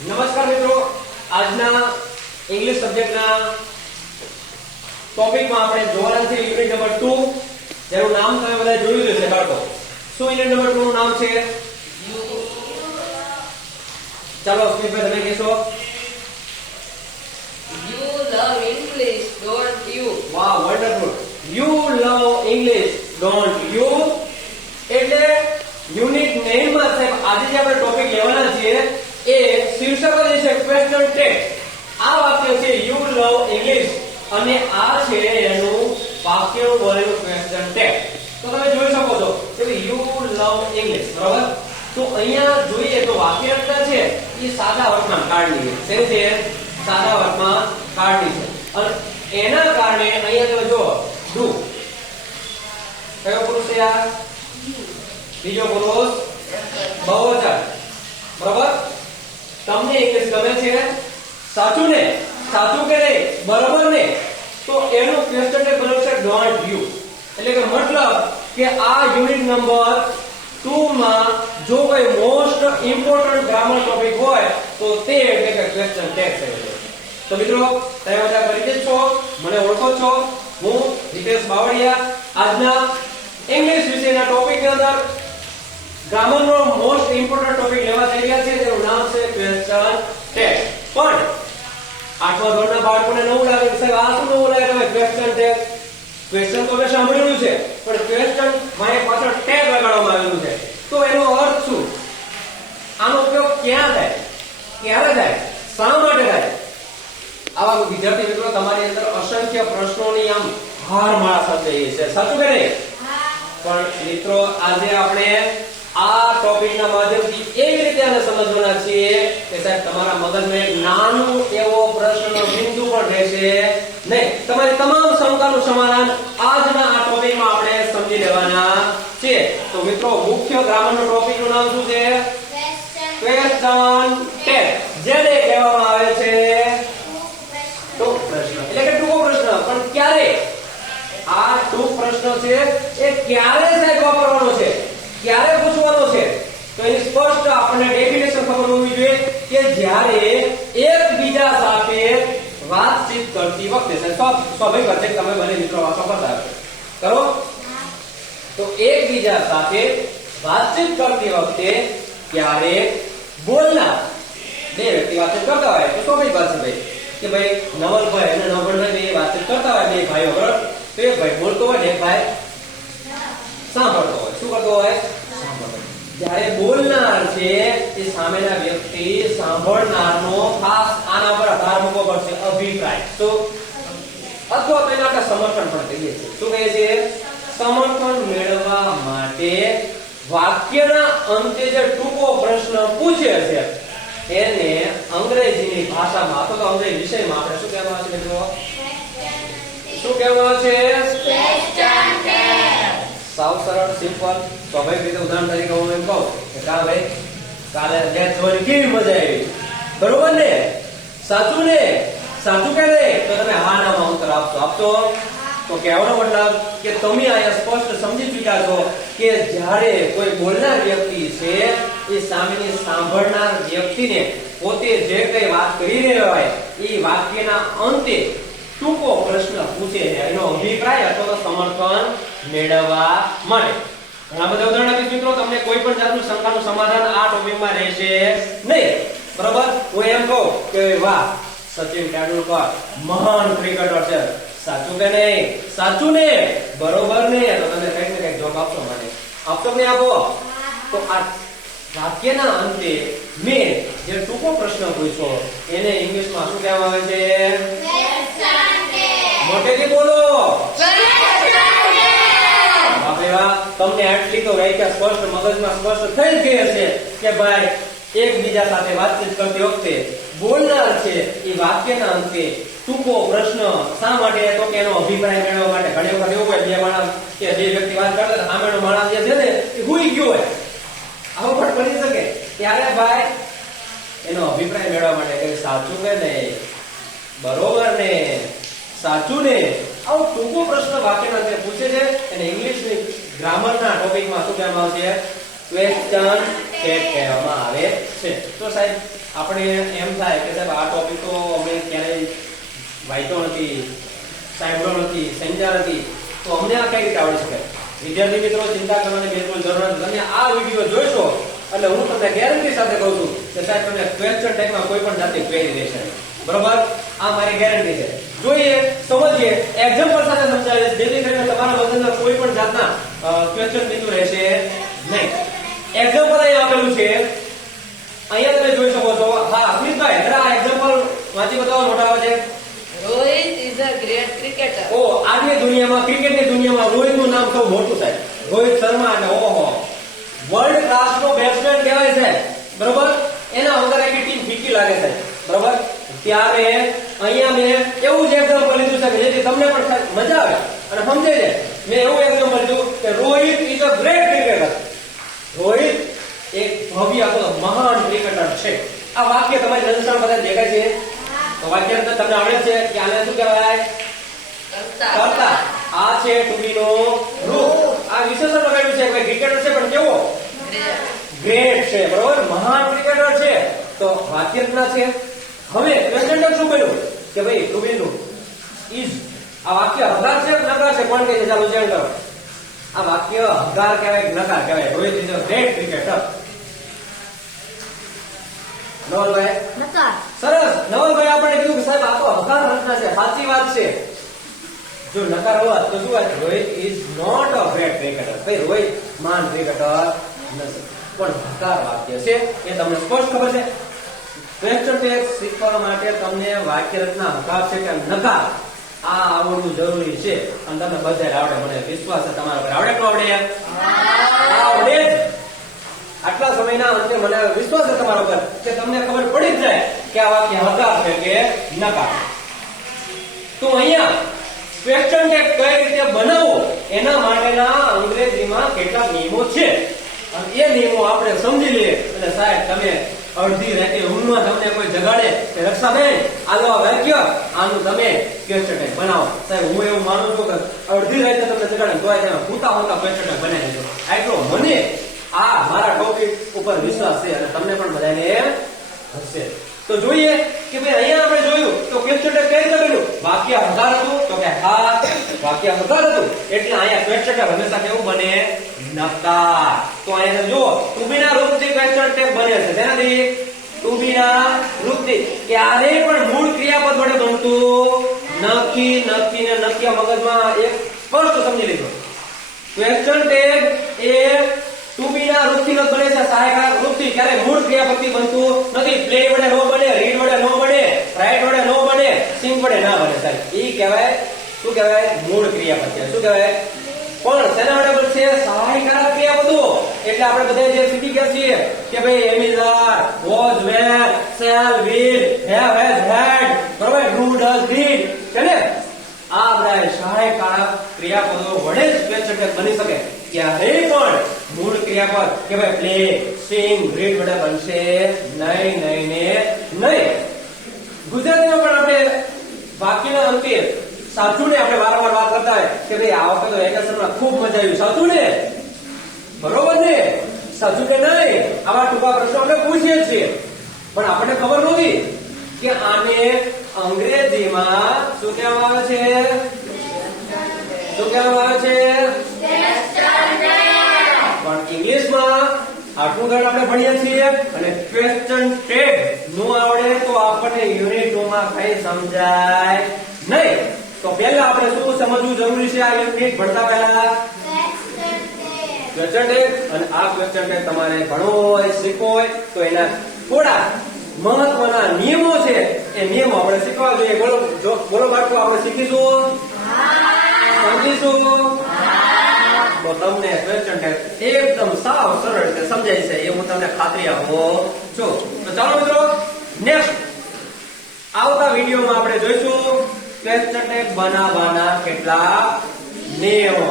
નમસ્કાર મિત્રો, આજના ઇંગ્લિશ સબ્જેક્ટના ટોપિકમાં આપણે જોવાના છે યુનિટ નંબર 2, જેનું નામ તમે બધા જોયું જ હશે બાળકો. શું યુનિટ નંબર 2 નું નામ છે? ચાલો સ્મિતભાઈ તમે કહેશો. You love English, don't you? વાહ, wonderful. You love English, don't you? એટલે યુનિટ 9 માં સાહેબ આજે જે આપણે ટોપિક લેવાના છીએ એ શીર્ષક જ છે ક્વેશ્ચન ટેગ. આ વાક્ય છે you love English અને આ છે એનું વાક્ય વળેલું ક્વેશ્ચન ટેગ. તો તમે જોઈ શકો છો કે you love English, બરાબર? તો અહીંયા જોઈએ તો વાક્ય રચના છે એ સાદા વર્તમાન કાળની છે. છે સાદા વર્તમાન કાળની છે અને એના કારણે અહીંયા તમે જો do કયો પુરુષ છે આ? બીજો પુરુષ બહુવચન, બરાબર? તમને ઇંગ્લિશ ગમે છે? સાચું ને? સાચું કે નહીં? બરાબર ને? તો એનું ક્વેશ્ચન ટેગ બનશે ડોન્ટ યુ. એટલે કે મતલબ કે આ યુનિટ નંબર 2 માં જો કોઈ મોસ્ટ ઇમ્પોર્ટન્ટ ગ્રામર ટોપિક હોય તો તે એટલે કે ક્વેશ્ચન ટેગ છે. તો મિત્રો તમે બધા પરિચિત છો, મને ઓળખો છો. હું હિતેશ બાવળિયા આજના ઇંગ્લિશ વિષયના ટોપિકની અંદર ગ્રામરનો મોસ્ટ ઇમ્પોર્ટન્ટ ટોપિક લેવા જઈ રહ્યા છે, જેનું નામ છે ક્વેશ્ચન ટેગ. પણ આઠમા ધોરણના બાળકોને નવું લાગે કે સાહેબ આ શું નવું લાગે તમે ક્વેશ્ચન ટેગ? ક્વેશ્ચન તો મેં સાંભળ્યું છે પણ ક્વેશ્ચન મારે પાછળ ટેગ લગાડવામાં આવેલું છે. તો એનો અર્થ શું? આનો ઉપયોગ ક્યાં થાય, ક્યારે થાય, શા માટે થાય? આવા વિદ્યાર્થી મિત્રો તમારી અંદર અસંખ્ય પ્રશ્નોની આમ હારમાળા સર્જાઈ છે. સાચું કે નહીં? પણ મિત્રો આજે આપણે આ ટોપિકના માધ્યમથી એવી રીતે આને સમજવાના છીએ કે સાહેબ તમારા મગજમાં એક નાનું એવો પ્રશ્નનો બિંદુ પણ રહેશે નહીં. તમારી તમામ શંકાનું સમાધાન આજના આ ટોપિકમાં આપણે સમજી લેવાના છીએ. તો મિત્રો મુખ્ય ગ્રામરનો ટોપિકનું નામ શું છે? ક્વેશ્ચન ટેગ, જેને કહેવામાં આવે છે ટૂંક પ્રશ્ન. એટલે કે ટૂંકો પ્રશ્ન. પણ ક્યારે આ ટૂંક પ્રશ્ન છે એ ક્યારે સાહેબ વાપરવાનો છે, ક્યારે પૂછવાનો છે? તો એની સ્પષ્ટ આપણને ડેફિનેશન ખબર હોવી જોઈએ કે જ્યારે એકબીજા સાથે વાતચીત કરતી વખતે. સ્વાભાવિક વાત છે કે તમે બંને મિત્રો વાતો કરતા કરો તો એકબીજા સાથે વાતચીત કરતી વખતે ક્યારે બોલના બે વ્યક્તિ વાતચીત કરતા હોય તો સ્વાભાવિક વાત છે ભાઈ કે ભાઈ નવલભાઈ અને નવલભાઈ બે વાતચીત કરતા હોય, બે ભાઈઓ બરાબર? તો એક ભાઈ બોલતો હોય ને એક ભાઈ સાંભળતો હોય. શું કરતો હોય? સાંભળતો. જ્યારે બોલનાર છે એ સામેના વ્યક્તિ સાંભળનારનો ખાસ આના પર ભાર મૂકવો પડશે, અભિપ્રાય. તો અથવા તો એને આપણે સમર્થન પણ કહીએ છીએ. શું કહીએ છીએ? સમર્થન મેળવવા માટે વાક્યના અંતે જે ટૂંકો પ્રશ્ન પૂછે છે એને અંગ્રેજીની ભાષામાં અથવા તો અંગ્રેજી વિષયમાં આપણે શું કહેવામાં આવે છે મિત્રો? શું કહેવામાં આવે છે? Question tag. સાવ સરળ, સિમ્પલ. સ્વાભાવિક રીતે ઉદાહરણ તરીકે હું એમ કહું કે કા ભાઈ કાલે મેચ જોવાની કેવી મજા આવી, બરોબર ને? સાચું ને? સાચું કે નહીં? તો તમે હા નામાં ઉત્તર આપશો. તો કહેવાનો મતલબ કે તમે અહીંયા સ્પષ્ટ સમજી ચૂક્યા છો કે જ્યારે કોઈ બોલનાર વ્યક્તિ છે એ સામેની સાંભળનાર વ્યક્તિને પોતે જે કઈ વાત કરી રહ્યો હોય એ વાક્યના અંતે ટૂંકો પ્રશ્ન પૂછે છે એનો અભિપ્રાય અથવા તો સમર્થન મેળવવા માટે. ઘણા બધા ઉદાહરણ આપીશ મિત્રો, તમને કોઈ પણ જાતનું શંકાનું સમાધાન આ ટોપિકમાં રહેશે નહીં, બરાબર? હું એમ કહું કે વાહ સચિન તેંડુલકર મહાન ક્રિકેટર છે. સાચું કે નહીં? સાચું ને? બરોબર ને? તો તમે કઈક ને કઈક જવાબ આપશો મને. આપશો કે નહીં આપો? તો આ વાક્યના અંતે મેં જે ટૂંકો પ્રશ્ન પૂછ્યો એને ઇંગ્લિશમાં શું કહેવામાં આવે છે? મોટેથી બોલો. તમને આટલી તો વ્યાખ્યા સ્પષ્ટ મગજમાં સ્પષ્ટ થઈ ગઈ હશે કે ભાઈ એકબીજા સાથે વાતચીત કરતી વખતે બોલનાર છે એ વાક્યના અંતે ટૂંકો પ્રશ્ન શા માટે? તો કે એનો અભિપ્રાય મેળવવા માટે. ઘણી વખત એવું હોય બે માણસ કે બે વ્યક્તિ વાત કરતા સામેનો માણસ જે છે ને એ હુઈ ગયો હોય, આવું પણ બની શકે. ત્યારે ભાઈ એનો અભિપ્રાય મેળવવા માટે કે સાચું કે નહીં, બરોબર ને, સાચું ને, આવો ટૂંકો પ્રશ્ન વાક્યના અંતે પૂછે છે. અને ઇંગ્લિશની ગ્રામરના ટોપિકમાં શું કહેવામાં આવશે? ક્વેશ્ચન ટેગ કહેવામાં આવે છે. તો સાહેબ આપણે એમ થાય કે સાહેબ આ ટોપિક તો અમે ક્યારેય વાંચ્યો નથી, સાંભળ્યો નથી, સમજ્યા નથી, તો અમને આ કઈ રીતે આવડી શકે? વિદ્યાર્થી મિત્રો, ચિંતા કરવાની બિલકુલ જરૂર નથી. તમે આ વિડીયો જોશો એટલે હું તમને ગેરંટી સાથે કહું છું કે સાહેબ તમને ક્વેશ્ચન ટેગમાં કોઈ પણ જાતની ક્વેરી રહેશે. બરોબર? આ મારી ગેરંટી છે. જોઈએ, સમજીએ, એક્ઝામ્પલ સાથે સમજાવીએ જેથી કરીને તમારા મગજમાં કોઈ પણ જાતના ક્વેશ્ચન બિંદુ રહેશે નહીં. એક્ઝામ્પલ અહીં આપેલું છે, અહીંયા તમે જોઈ શકો છો. હા, અમિતભાઈ જરા આ એક્ઝામ્પલ વાંચી બતાવો. મોટા અવાજે. Rohit is a great cricketer. ઓ, આજની દુનિયામાં, ક્રિકેટની દુનિયામાં રોહિતનું નામ સૌ મોટું સાહેબ. રોહિત શર્મા અને ઓહો, વર્લ્ડ ક્લાસનો બેટ્સમેન કહેવાય છે. બરોબર? એના વગર આખી ટીમ ફીકી લાગે છે. બરોબર? ત્યારે અહીંયા મેં એવું જ એક્ઝામ્પલ લીધું છે કે જેથી તમને પણ મજા આવે અને સમજે છે. મેં એવું એક્ઝામ્પલ લીધું કે Rohit is a great cricketer. Rohit એક ભવ્ય મહાન ક્રિકેટર છે. આ વાક્ય તમારી નજર બધા દેખાય છે. તો વાક્ય તમને આવડે છે કે આને શું કહેવાય? કર્તા. આ છે ટુ બી નો રૂપ. આ વિશેષણ લગાડ્યું છે કે ક્રિકેટર છે પણ કેવો? ગ્રેટ છે. બરોબર? મહાન ક્રિકેટર છે. તો વાક્ય રચના છે. હવે ક્વેશ્ચન શું બન્યું કે ભાઈ ટુ બી નું ઇઝ. આ વાક્ય હગાર છે કે નકાર છે? કોણ કહે છે? ચાલો ચેક કરો. આ વાક્ય હગાર કહેવાય કે નકાર કહેવાય? Rohit is a great cricketer. નવલભાઈ? નકાર. સરસ. નવલભાઈ આપણે કીધું કે સાહેબ આ તો હકાર રચના છે. સાચી વાત છે. જો નકાર હોત તો શું વાત? Rohit is not a great cricketer. ભાઈ રોહિત મહાન ક્રિકેટર નથી. પણ હકાર વાક્ય છે એ તમને સ્પષ્ટ ખબર છે. ક્વેશ્ચન ટેગ શીખવા માટે તમને વાક્ય રચના હકાર છે કે નકાર આ આવડવું જરૂરી છે. અને તમે બધા આવડે, મને વિશ્વાસ છે તમારા પર. આવડે કે આવડે? આવડે. આટલા સમયના અંતે મને વિશ્વાસ છે તમારા પર કે તમને ખબર પડી જ જાય કે આ વાક્ય હકાર છે કે નકાર. તો અહીંયા ક્વેશ્ચન ટેગ કઈ રીતે બનાવવો એના માટેના અંગ્રેજીમાં કેટલાક નિયમો છે અને એ નિયમો આપણે સમજી લઈએ. અને સાહેબ તમે અડધી રાતે ઊંઘમાં તમને કોઈ જગાડે કે રક્ષાબેન આલો આ વાક્ય આનું તમે ક્વેશ્ચન ટેગ બનાવો. સાહેબ હું એવું માનું છું કે અડધી રાતે તમને જગાડે તો તમે પૂતા હોતા ક્વેશ્ચન ટેગ બનાવી દેજો. આટલો મને આ મારા ટોપિક ઉપર વિશ્વાસ છે અને તમને પણ બધાને હશે. તો જોઈએ કે ભાઈ અહીંયા આપણે જોયું તો ક્વેશ્ચન ટેગ કઈ રીતે બન્યું? વાક્ય હકાર હતું તો કે હા વાક્ય હકાર હતું એટલે અહીંયા ક્વેશ્ચન ટેગ હંમેશા કેવું બને? નકાર. તો અહીંયા જુઓ ટુ બી ના રૂપથી ક્વેશ્ચન ટેગ બને છે. તેનાથી ટુ બી ના રૂપથી ક્યારેય પણ મૂળ ક્રિયાપદ વડે બનતું નથી. નથી ને નક્કી મગજમાં એક સ્પષ્ટ સમજી લીધો. ક્વેશ્ચન ટેગ એ ટુ બી ના રૂપથી જ બને છે. સહાયક રૂપથી ક્યારે મૂળ ક્રિયાપદથી બનતું નથી. પ્લે વડે નો બને, રીડ વડે નો બને, રાઇટ વડે નો બને, સિંગ વડે ના બને. સાહેબ ઈ કહેવાય શું કહેવાય? મૂળ ક્રિયાપદ કહેવાય. શું કહેવાય? પણ શેના વડે બનશે? સહાયક ક્રિયાપદો. એટલે આપણે બધા જે શીખી ગયા છીએ કે ભાઈ am is are, was, were, shall, will, have, has, had, બરોબર? ડુ, ડઝ, ડીડ છે ને? આ બધા સહાયક ક્રિયાપદો વડે જ ક્વેશ્ચન ટેગ બની શકે. ક્યારેય પણ મૂળ ક્રિયાપદ કે ભાઈ પ્લે, સિંગ, રીડ વડે બનશે નહીં, નહીં ને નહીં. ગુજરાતીમાં પણ આપણે વાક્યના અંતે સાચું ને આપણે વારંવાર વાત કરતા હોય કે ભાઈ આ વખતે વેકેશનમાં ખૂબ મજા આવી. સાચું ને? બરોબર ને? સાચું કે નહીં? આવા ટૂંકા પ્રશ્નો આપણે પૂછીએ છીએ પણ આપણને ખબર નહોતી કે આને અંગ્રેજીમાં શું કહેવામાં આવે છે? શું કહેવામાં આવે છે? પણ ઇંગ્લિશમાં આટલું ગણ આપણે ભણીએ છીએ અને ક્વેશ્ચન ટેગ નો આવડે તો આપણને યુનિટ 2 માં કઈ સમજાય નહીં. તો પહેલા આપણે શું સમજવું જરૂરી છે આ યુનિટ ભણતા પહેલા? Question tag. અને આ ક્વેશ્ચન ટેગ તમારે ભણવો હોય, શીખવો હોય તો એના થોડા મહત્વના નિયમો છે એ નિયમો આપણે શીખવા જોઈએ. બોલો બોલો બાળકો, આપણે શીખીશું? સમજીશું? તો તમને ક્વેશ્ચન ટેગ એકદમ સાવ સરળ રીતે સમજાય છે એ હું તમને ખાતરી આપું છું. તો ચાલો મિત્રો નેક્સ્ટ આવતા વિડીયોમાં આપણે જોઈશું ક્વેશ્ચન ટેગ બનાવવાના કેટલાક નિયમો.